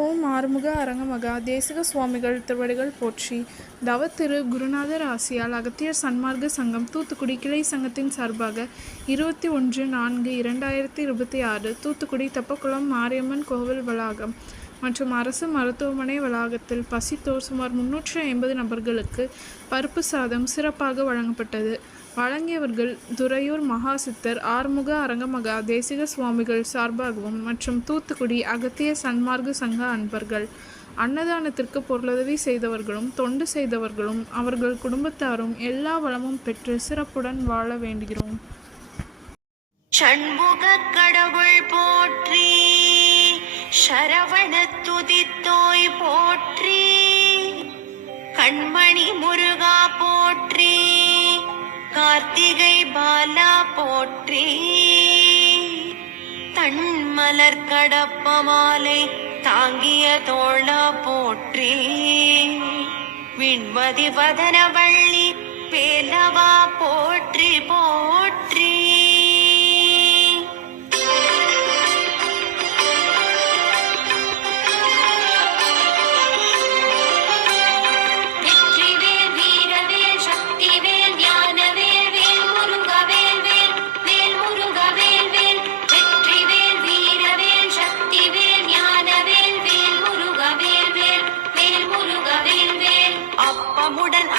ஓம் ஆறுமுக அரங்கமகா தேசிக சுவாமிகள் திருவடிகள் போற்றி. தவ திரு குருநாதர் ஆசியால் அகத்தியர் சன்மார்க்க சங்கம் தூத்துக்குடி கிளை சங்கத்தின் சார்பாக 21/4/2026 தூத்துக்குடி தெப்பக்குளம் மாரியம்மன் கோவில் வளாகம் மற்றும் அரசு மருத்துவமனை வளாகத்தில் பசித்தோர் சுமார் 350 நபர்களுக்கு பருப்பு சாதம் சிறப்பாக வழங்கப்பட்டது. வழங்கியவர்கள் துறையூர் மகாசித்தர் ஆறுமுக அரங்கமகா தேசிக சுவாமிகள் சார்பாகவும் மற்றும் தூத்துக்குடி அகத்திய சன்மார்க்க சங்க அன்பர்கள். அன்னதானத்திற்கு பொருளுதவி செய்தவர்களும் தொண்டு செய்தவர்களும் அவர்கள் குடும்பத்தாரும் எல்லா வளமும் பெற்று சிறப்புடன் வாழ வேண்டுகிறோம். சண்முக கடவுள் போற்றி, சரவண துதித்தோய் போற்றி, கண்மணி முருகா போற்றி, கார்த்திகை பாலா போற்றி, தன்மலர் கடப்ப மாலை தாங்கிய தோளா போற்றி, விண்மதி வதனவள்ளி வேலவா போற்றி போற்றி.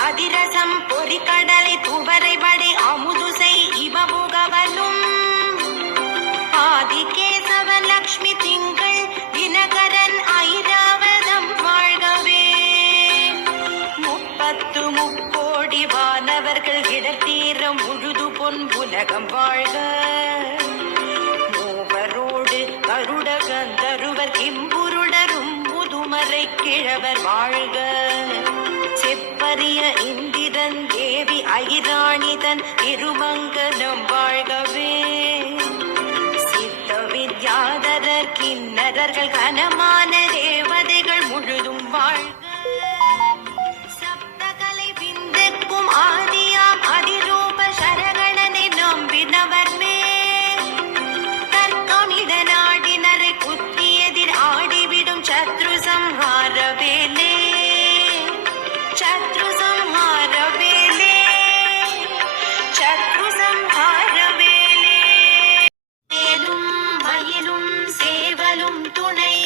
அதிரசம் பொறிக்கடலை துவரை வடை அமுதுசை இவபுகவனும் ஆதிகேசவன் லக்ஷ்மி திங்கள் தினகரன் ஐராவதம் வாழ்கவே. 30 வானவர்கள் இடத்தீரம் முழுது பொன் உலகம் வாழ்க. மூவரோடு கருட கந்தருவர் கிம்புருடரும் முதுமறை கிழவர் வாழ்க. செப்பரிய இந்திரன் தேவி ஐராணிதன் திருமங்கலம் வாழ்கவே. சித்த வித்யாதரர் கிண்ணறர்கள் கனமான தேவதைகள் முழுதும் வாழ்க. சப்தகலை விந்துக்கும் ஆதியாம் அதிரூப சரகணனை நம்பினவர் மேல் தர்க்கமிட நாடினரை குத்தியதில் ஆடிவிடும் சத்ரு சம்ஹாரவேலே. சத்ரு சம்ஹாரவேலே, சத்ரு சம்ஹாரவேலே. வேலும் மயிலும் சேவலும் துணை,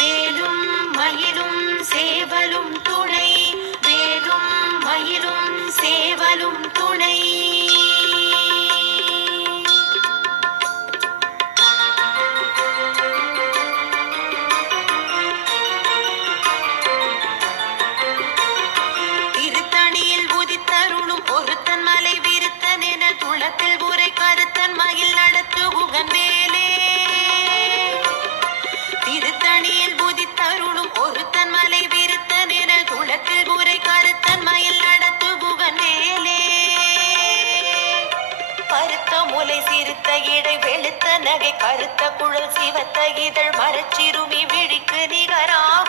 வேலும் மயிலும் சேவலும் துணை, வேலும் மயிலும் சேவலும் துணை. ஒருத்தன் மலை விருத்தன் என துளத்தில் உரை கருத்தன் மயில் நடத்து உகன் வேலே. திருத்தணியில் புதித்தருளும் ஒருத்தன் மலை விருத்தன் என துளத்தில் உரை கருத்தன் மயில் நடத்து உகன் வேலே. கருத்த முலை சிறுத்த இடை வெளுத்த நகை கருத்த குழல் சிவத்த இதழ் மரச்சிறுமி விழிக்கு நிகரா